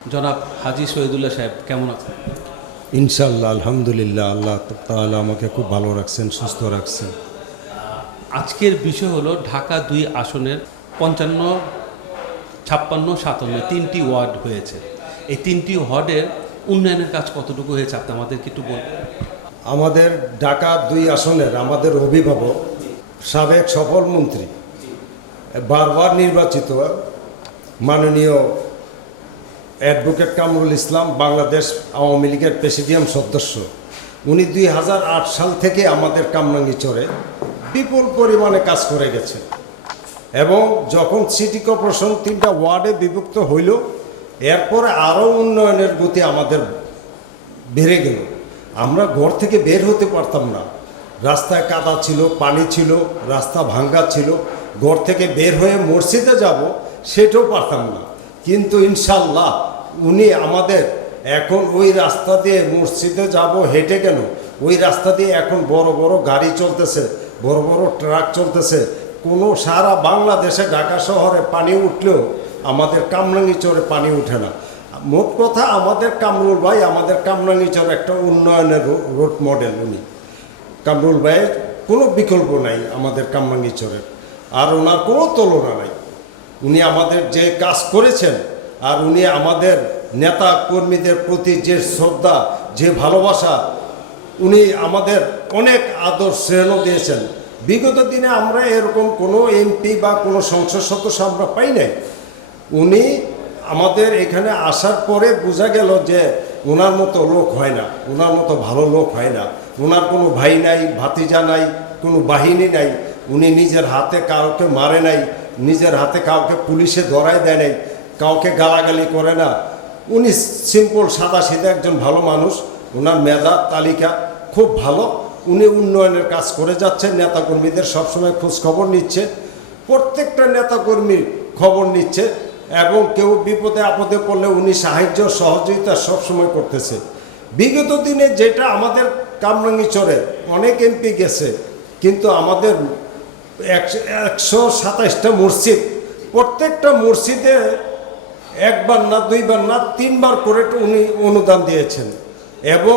জনাব হাজি শহীদুল্লাহ সাহেব কেমন আছেন? ইনশাল্লাহ আলহামদুলিল্লাহ আল্লাহ তাহলে আমাকে খুব ভালো রাখছেন সুস্থ রাখছেন। আজকের বিষয় হলো ঢাকা দুই আসনের পঞ্চান্ন ছাপ্পান্ন সাতান্ন তিনটি ওয়ার্ড হয়েছে। এই তিনটি ওয়ার্ডের উন্নয়নের কাজ কতটুকু হয়েছে আপনি আমাদেরকে একটু বলবেন আমাদের ঢাকা দুই আসনের আমাদের অভিভাবক সাবেক সফল মন্ত্রী বারবার নির্বাচিত মাননীয় অ্যাডভোকেট কামরুল ইসলাম বাংলাদেশ আওয়ামী লীগের প্রেসিডিয়াম সদস্য। উনি দুই হাজার আট সাল থেকে আমাদের কামরাঙ্গিচরে বিপুল পরিমাণে কাজ করে গেছে এবং যখন সিটি কর্পোরেশন তিনটা ওয়ার্ডে বিভক্ত হইল, এরপরে আরও উন্নয়নের গতি আমাদের বেড়ে গেল। আমরা ঘর থেকে বের হতে পারতাম না। রাস্তায় কাদা ছিল, পানি ছিল, রাস্তা ভাঙ্গা ছিল। ঘর থেকে বের হয়ে মসজিদে যাব, সেটাও পারতাম না। কিন্তু ইনশাল্লাহ উনি আমাদের এখন ওই রাস্তা দিয়ে মসজিদে যাব, হেঁটে কেন? ওই রাস্তা দিয়ে এখন বড় বড় গাড়ি চলতেছে, বড় বড় ট্রাক চলতেছে। কোনো সারা বাংলাদেশে ঢাকা শহরে পানি উঠলেও আমাদের কামরাঙ্গি চরে পানি উঠে না। মোট কথা আমাদের কামরুল ভাই, আমাদের কামরাঙ্গিচর একটা উন্নয়নের রোড মডেল উনি। কামরুল ভাইয়ের কোনো বিকল্প নাই আমাদের কামরাঙ্গি চরের। আর ওনার কোনো তুলনা নাই। উনি আমাদের যে কাজ করেছেন আর উনি আমাদের নেতা কর্মীদের প্রতি যে শ্রদ্ধা, যে ভালোবাসা, উনি আমাদের অনেক আদর শ্রেণও দিয়েছেন। বিগত দিনে আমরা এরকম কোনো এমপি বা কোনো সংসদ সদস্য আমরা পাই নাই। উনি আমাদের এখানে আসার পরে বোঝা গেল যে ওনার মতো লোক হয় না ওনার মতো ভালো লোক হয় না। ওনার কোনো ভাই নাই, ভাতিজা নাই, কোনো বাহিনী নাই। উনি নিজের হাতে কাউকে মারে নাই, নিজের হাতে কাউকে পুলিশে ধরায় দেয় নাই। কাউকে গালাগালি করে না। উনি সিম্পল সাদা সিধা একজন ভালো মানুষ। ওনার মেধা, তালিকা খুব ভালো। উনি উন্নয়নের কাজ করে যাচ্ছেন, নেতাকর্মীদের সবসময় খোঁজ খবর নিচ্ছে। প্রত্যেকটা নেতাকর্মীর খবর নিচ্ছে এবং কেউ বিপদে, আপদে পড়লে উনি সাহায্য, সহযোগিতা সবসময় করতেছে। বিগত দিনে যেটা আমাদের কামরাঙ্গি চরে, অনেক এমপি গেছে, কিন্তু আমাদের একশো একশো সাতাইশটা মসজিদ, প্রত্যেকটা মসজিদে একবার না, দুইবার না, তিনবার করে উনি অনুদান দিয়েছেন। এবং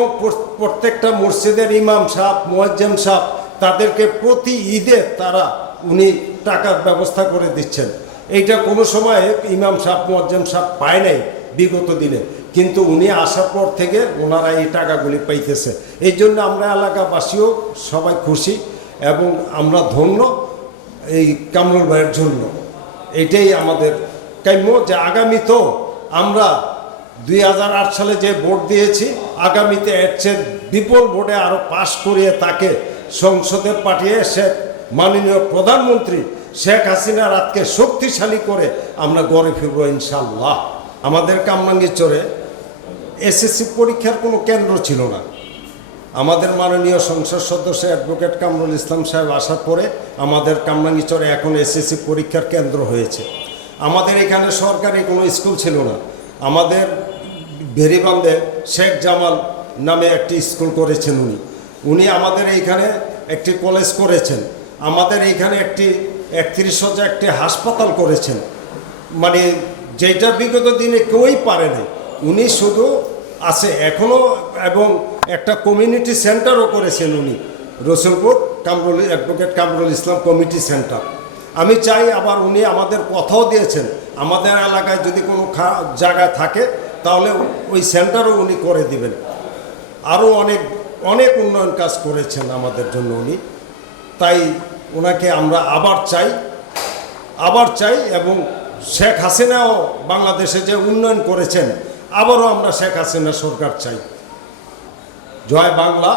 প্রত্যেকটা মসজিদের ইমাম সাহেব মোয়াজ্জেম সাহেব, তাদেরকে প্রতি ঈদে তারা উনি টাকার ব্যবস্থা করে দিচ্ছেন। এইটা কোনো সময় ইমাম সাহেব মোয়াজ্জেম সাহেব পায় নাই বিগত দিনে। কিন্তু উনি আসার পর থেকে ওনারা এই টাকাগুলি পাইতেছে। এই জন্য আমরা এলাকাবাসীও সবাই খুশি এবং আমরা ধন্য এই কামরুল ভাইয়ের জন্য। এটাই আমাদের কাম্য যে আগামী তো আমরা দুই হাজার আট সালে যে ভোট দিয়েছি, আগামীতে এর চেয়ে বিপুল ভোটে আরও পাশ করিয়ে তাকে সংসদে পাঠিয়ে সে মাননীয় প্রধানমন্ত্রী শেখ হাসিনা রাতকে শক্তিশালী করে আমরা গড়ে ফিরব ইনশাল্লাহ আমাদের কামরাঙ্গি চরে এসএসসি পরীক্ষার কোনো কেন্দ্র ছিল না। আমাদের মাননীয় সংসদ সদস্য অ্যাডভোকেট কামরুল ইসলাম সাহেব আসার পরে আমাদের কামরাঙ্গিচরে এখন এসএসসি পরীক্ষার কেন্দ্র হয়েছে। আমাদের এখানে সরকারি কোনো স্কুল ছিল না। আমাদের ভেরিবান্ধে শেখ জামাল নামে একটি স্কুল করেছেন উনি। উনি আমাদের এইখানে একটি কলেজ করেছেন। আমাদের এইখানে একটি একত্রিশ হাজার একটি হাসপাতাল করেছেন। মানে যেটা বিগত দিনে কেউই পারে নাই। উনি শুধু আছে এখনও এবং একটা কমিউনিটি সেন্টারও করেছেন উনি। Rasulpur Kamrul advocate Kamrul Islam committee centre আমি চাই আবার উনি আমাদের কথাও দিয়েছেন। আমাদের এলাকায় যদি কোনো জায়গায় থাকে, তাহলে ওই সেন্টারও উনি করে দিবেন। আরও অনেক অনেক উন্নয়ন কাজ করেছেন আমাদের জন্য উনি। তাই ওনাকে আমরা আবার চাই আবার চাই এবং শেখ হাসিনাও বাংলাদেশে যে উন্নয়ন করেছেন, আবারও আমরা শেখ হাসিনা সরকার চাই। জয় বাংলা